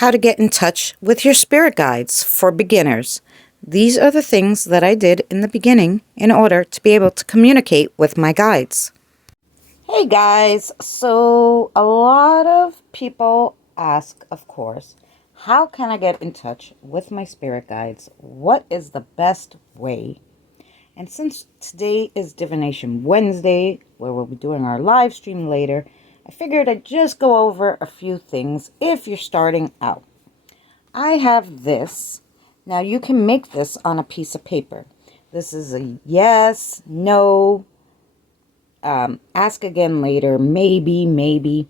how to get in touch with your spirit guides for beginners. These are the things that I did in the beginning in order to be able to communicate with my guides. Hey guys, so a lot of people ask, of course, how can I get in touch with my spirit guides? What is the best way? And since today is Divination Wednesday, where we'll be doing our live stream later, I figured I'd just go over a few things if you're starting out. I have this. Now you can make this on a piece of paper. This is a yes, no, ask again later, maybe.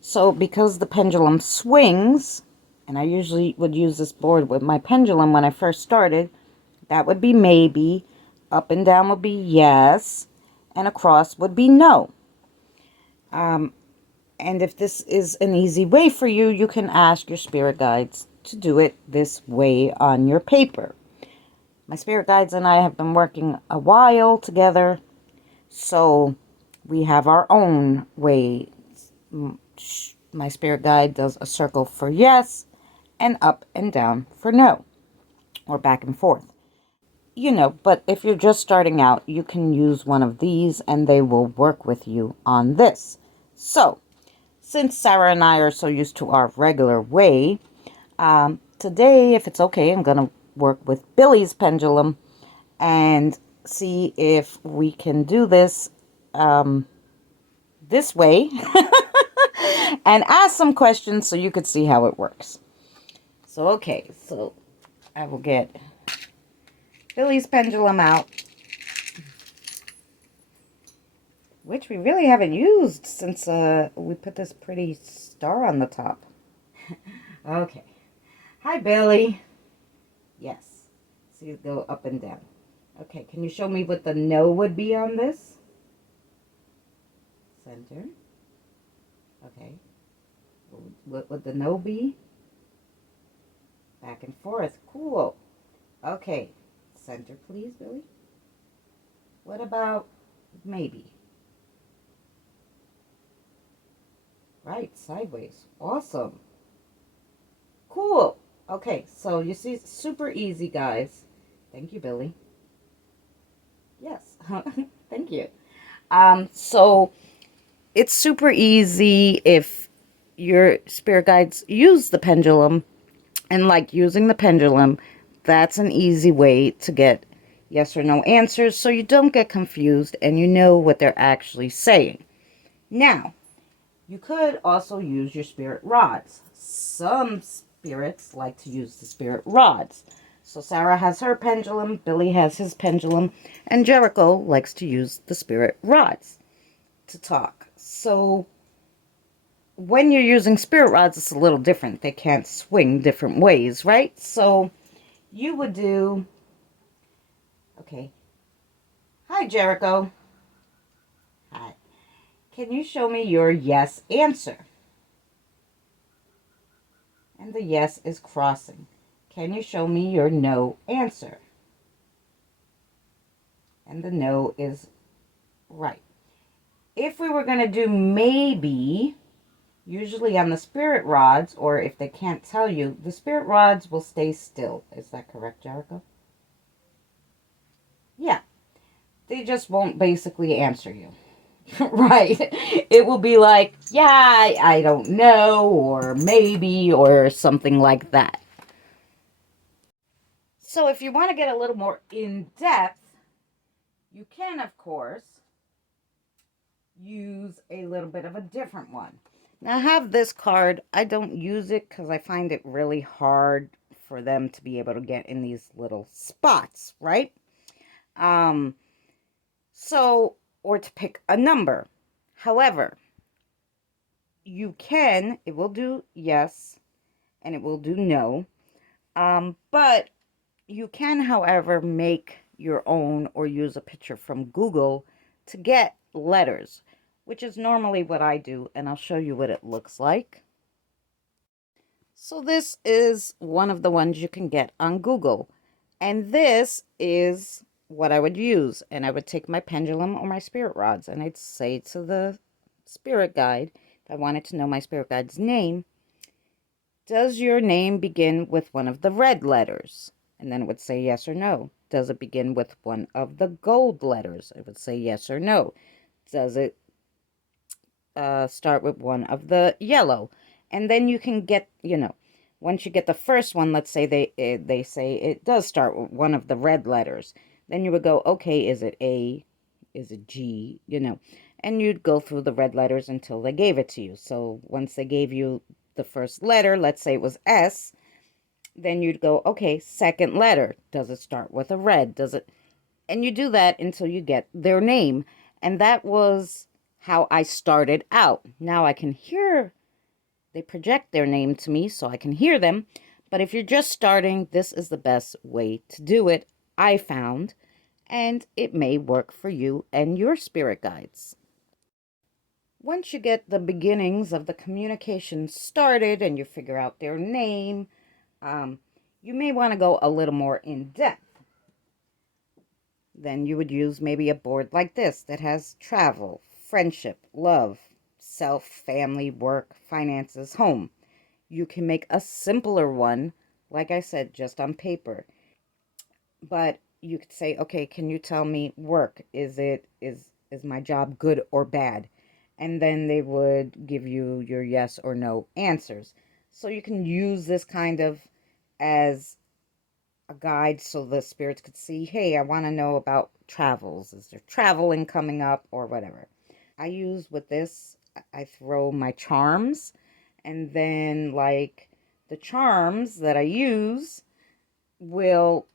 So because the pendulum swings, and I usually would use this board with my pendulum when I first started, that would be maybe, up and down would be yes, and across would be no. And if this is an easy way for you, you can ask your spirit guides to do it this way on your paper. My spirit guides and I have been working a while together, so we have our own way. My spirit guide does a circle for yes and up and down for no, or back and forth. But if you're just starting out, you can use one of these and they will work with you on this. So, since Sarah and I are so used to our regular way, today, if it's okay, I'm going to work with Billy's pendulum and see if we can do this this way and ask some questions so you could see how it works. So, okay, so I will get Billy's pendulum out, which we really haven't used since we put this pretty star on the top. Okay. Hi, Billy. Yes. See it go up and down. Okay, can you show me what the no would be on this? Center. Okay. What would the no be? Back and forth. Cool. Okay. Center, please, Billy. What about maybe? Right, sideways. Awesome. Cool. Okay, so you see, it's super easy, guys. Thank you, Billy. Yes. Thank you. So it's super easy if your spirit guides use the pendulum, and like using the pendulum, that's an easy way to get yes or no answers so you don't get confused and you know what they're actually saying. Now, you could also use your spirit rods. Some spirits like to use the spirit rods. So Sarah has her pendulum, Billy has his pendulum, and Jericho likes to use the spirit rods to talk. So when you're using spirit rods, it's a little different. They can't swing different ways, right? So you would do, okay. Hi, Jericho. Hi. Can you show me your yes answer? And the yes is crossing. Can you show me your no answer? And the no is right. If we were going to do maybe, usually on the spirit rods, or if they can't tell you, the spirit rods will stay still. Is that correct, Jericho? Yeah. They just won't basically answer you. Right. It will be like, yeah, I don't know, or maybe, or something like that. So if you want to get a little more in-depth, you can, of course, use a little bit of a different one. Now I have this card. I don't use it because I find it really hard for them to be able to get in these little spots, right? Or to pick a number. However, you can, it will do yes, and it will do no. But you can, however, make your own or use a picture from Google to get letters, which is normally what I do, and I'll show you what it looks like. So this is one of the ones you can get on Google, and this is what I would use, and I would take my pendulum or my spirit rods, and I'd say to the spirit guide, if I wanted to know my spirit guide's name, Does your name begin with one of the red letters? And then it would say yes or no. Does it begin with one of the gold letters? It would say yes or no. Does it start with one of the yellow? And then you can get, once you get the first one, let's say they say it does start with one of the red letters. Then you would go, okay, is it A? Is it G? And you'd go through the red letters until they gave it to you. So once they gave you the first letter, let's say it was S, then you'd go, okay, second letter. Does it start with a red? Does it? And you do that until you get their name. And that was how I started out. Now I can hear, they project their name to me so I can hear them. But if you're just starting, this is the best way to do it, I found. And it may work for you and your spirit guides. Once you get the beginnings of the communication started and you figure out their name, you may want to go a little more in depth. Then you would use maybe a board like this that has travel, friendship, love, self, family, work, finances, home. You can make a simpler one, like I said, just on paper. But you could say, okay, can you tell me work? Is my job good or bad? And then they would give you your yes or no answers. So you can use this kind of as a guide so the spirits could see, hey, I want to know about travels. Is there traveling coming up or whatever? I use with this, I throw my charms, and then like the charms that I use will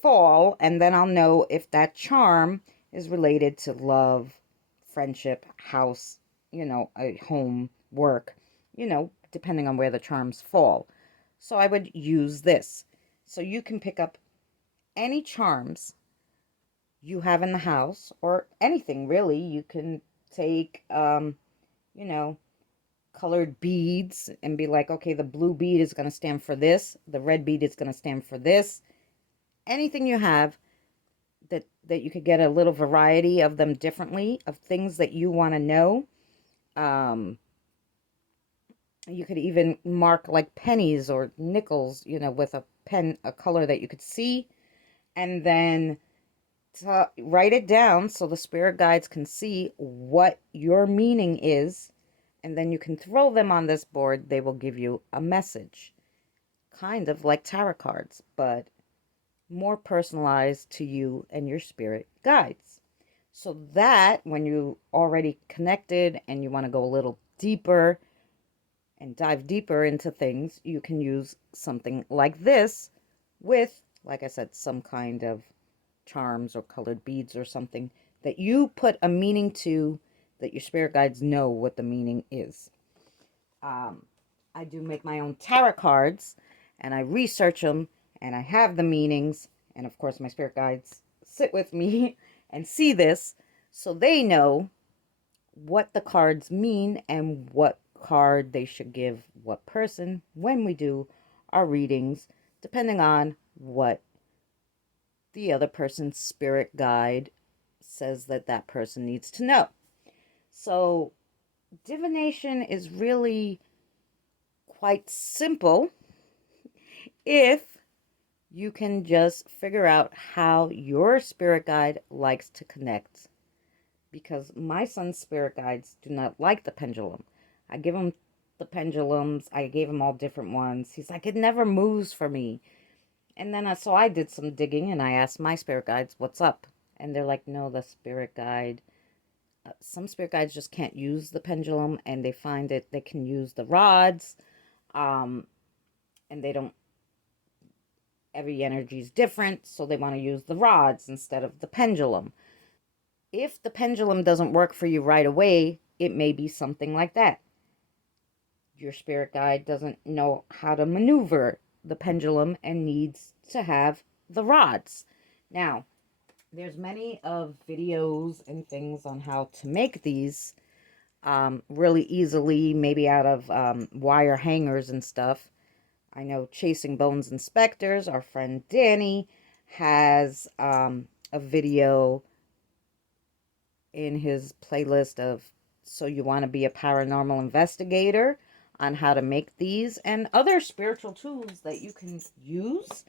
fall, and then I'll know if that charm is related to love, friendship, house, a home, work, depending on where the charms fall. So I would use this. So you can pick up any charms you have in the house or anything really. You can take, you know, colored beads and be like, okay, the blue bead is going to stand for this. The red bead is going to stand for this. Anything you have that you could get a little variety of them differently of things that you want to know. Um, you could even mark like pennies or nickels, with a pen, a color that you could see, and then to write it down so the spirit guides can see what your meaning is, and then you can throw them on this board. They will give you a message, kind of like tarot cards, but more personalized to you and your spirit guides. So that when you already connected and you want to go a little deeper and dive deeper into things, you can use something like this with, like I said, some kind of charms or colored beads or something that you put a meaning to, that your spirit guides know what the meaning is. I do make my own tarot cards and I research them and I have the meanings. And of course, my spirit guides sit with me and see this so they know what the cards mean and what card they should give what person when we do our readings, depending on what the other person's spirit guide says that that person needs to know. So, divination is really quite simple if you can just figure out how your spirit guide likes to connect. Because my son's spirit guides do not like the pendulum. I give him the pendulums. I gave him all different ones. He's like, it never moves for me. And then so I did some digging and I asked my spirit guides, what's up? And they're like, no, the spirit guide. Some spirit guides just can't use the pendulum and they find it, they can use the rods. And they don't, every energy is different. So they want to use the rods instead of the pendulum. If the pendulum doesn't work for you right away, it may be something like that. Your spirit guide doesn't know how to maneuver the pendulum and needs to have the rods. Now, there's many of videos and things on how to make these really easily, maybe out of wire hangers and stuff. I know Chasing Bones Inspectors, our friend Danny, has a video in his playlist of So You Want to Be a Paranormal Investigator on how to make these and other spiritual tools that you can use.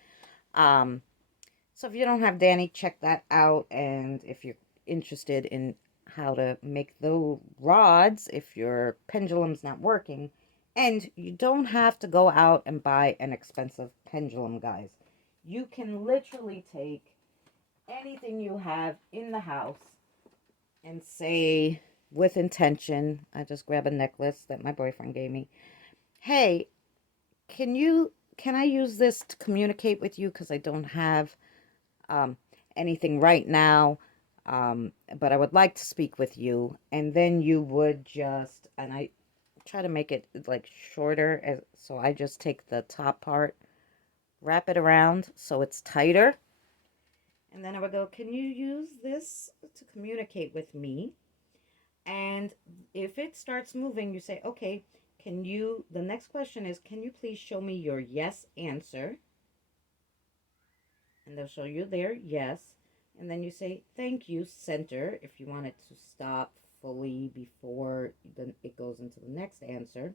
So if you don't have Danny, check that out. And if you're interested in how to make the rods, if your pendulum's not working, and you don't have to go out and buy an expensive pendulum, guys. You can literally take anything you have in the house and say, with intention, I just grab a necklace that my boyfriend gave me. Hey, can I use this to communicate with you? Because I don't have anything right now, but I would like to speak with you. And then you would just, and I try to make it like shorter, so I just take the top part, wrap it around so it's tighter. And then I would go, can you use this to communicate with me? And if it starts moving, you say, okay, the next question is, can you please show me your yes answer? And they'll show you their yes. And then you say, thank you, center, if you want it to stop fully before it goes into the next answer.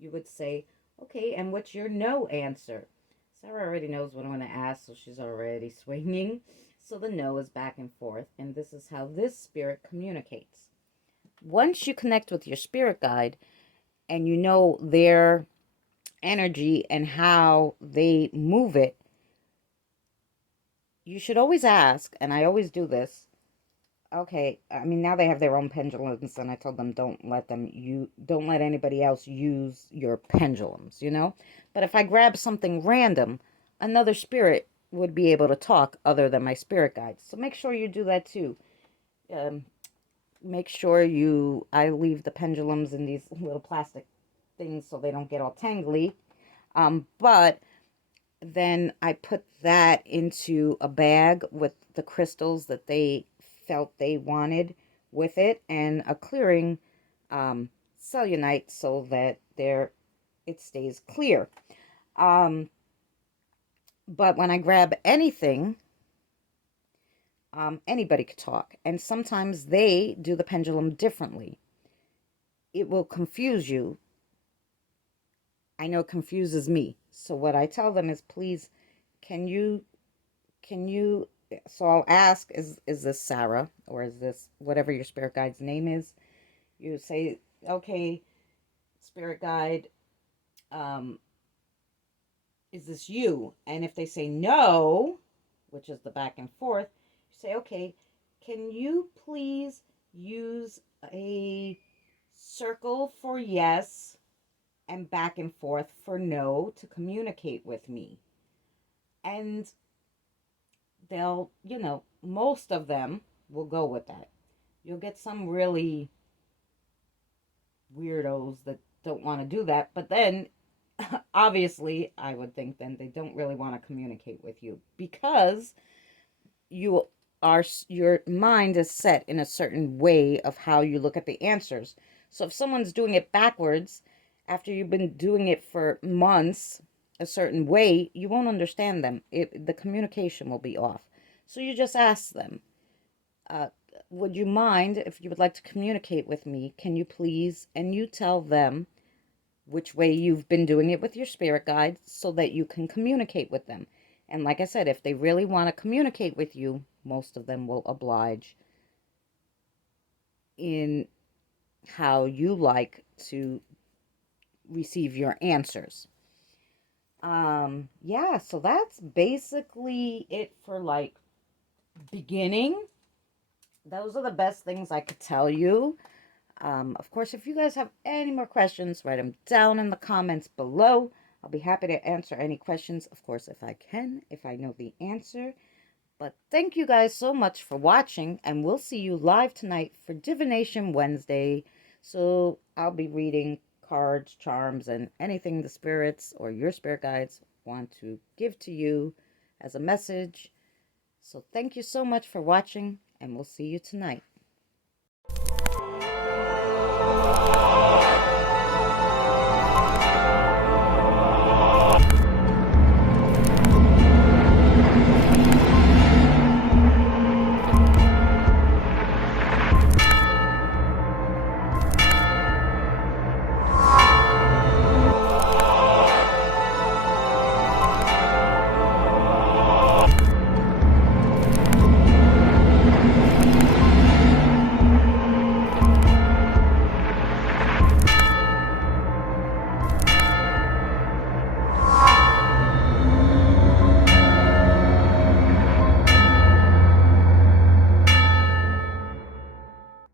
You would say, okay, and what's your no answer? Sarah already knows what I'm going to ask, so she's already swinging. So the no is back and forth, and this is how this spirit communicates. Once you connect with your spirit guide and you know their energy and how they move it, you should always ask, and I always do this. Okay, I mean, now they have their own pendulums, and I told them don't let anybody else use your pendulums, you know? But if I grab something random, another spirit would be able to talk other than my spirit guides. So make sure you do that too. Make sure I leave the pendulums in these little plastic things so they don't get all tangly. But then I put that into a bag with the crystals that they felt they wanted with it, and a clearing cellulite so that it stays clear. But when I grab anything, anybody could talk, and sometimes they do the pendulum differently. It will confuse you. I know it confuses me. So what I tell them is, please, can you, so I'll ask, is this Sarah, or is this whatever your spirit guide's name is? You say, okay, spirit guide, is this you? And if they say no, which is the back and forth, you say, okay, can you please use a circle for yes and back and forth for no to communicate with me? And they'll, most of them will go with that. You'll get some really weirdos that don't want to do that, but then obviously I would think then they don't really want to communicate with you, because your mind is set in a certain way of how you look at the answers. So if someone's doing it backwards after you've been doing it for months a certain way, you won't understand them. The communication will be off. So you just ask them, would you mind if you would like to communicate with me? Can you please? And you tell them which way you've been doing it with your spirit guide so that you can communicate with them. And like I said, if they really want to communicate with you, most of them will oblige in how you like to receive your answers. Yeah, so that's basically it for like beginning. Those are the best things I could tell you. Of course, if you guys have any more questions, write them down in the comments below. I'll be happy to answer any questions, of course, if I can, if I know the answer. But thank you guys so much for watching, and we'll see you live tonight for Divination Wednesday. So I'll be reading cards, charms, and anything the spirits or your spirit guides want to give to you as a message. So thank you so much for watching, and we'll see you tonight.